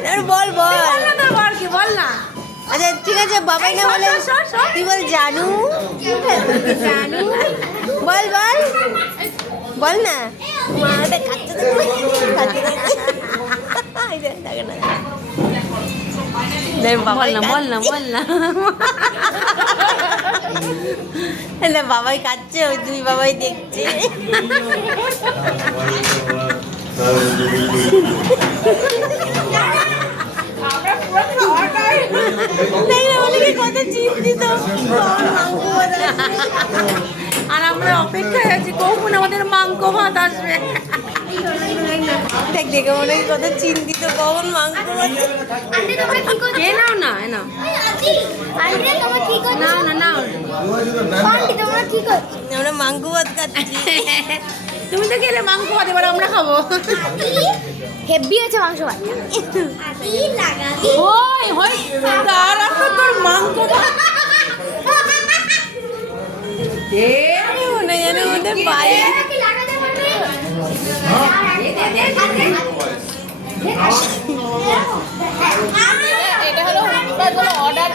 বল বল বল কি বল না। আচ্ছা ঠিক আছে বাবাই না বলে তুই বল জানু জানু বল বল বল না মাটা খাচ্ছে তো বল না বল না বল না। বাবাই খাচ্ছে ওই দুই বাবাই দেখছে কত চিন্তিত আর আমরা অপেক্ষায় আছি কখন আমাদের মাংস ভাত আসবে। দেখ দেখে মনে হয় কত চিন্তিত কখন মাংস ভাত এ নাও না এ নাও নাও না নাও। আমরা মাংস ভাত খাচ্ছি তুমি তো গেলে মাংস ভাত এবার আমরা খাবো। হেভি আছে মাংস ভাত। ওই হই তারা তো তোর মাংস ভাত এ মনে যেন ওদের পায়ে এটা হলো অর্ডার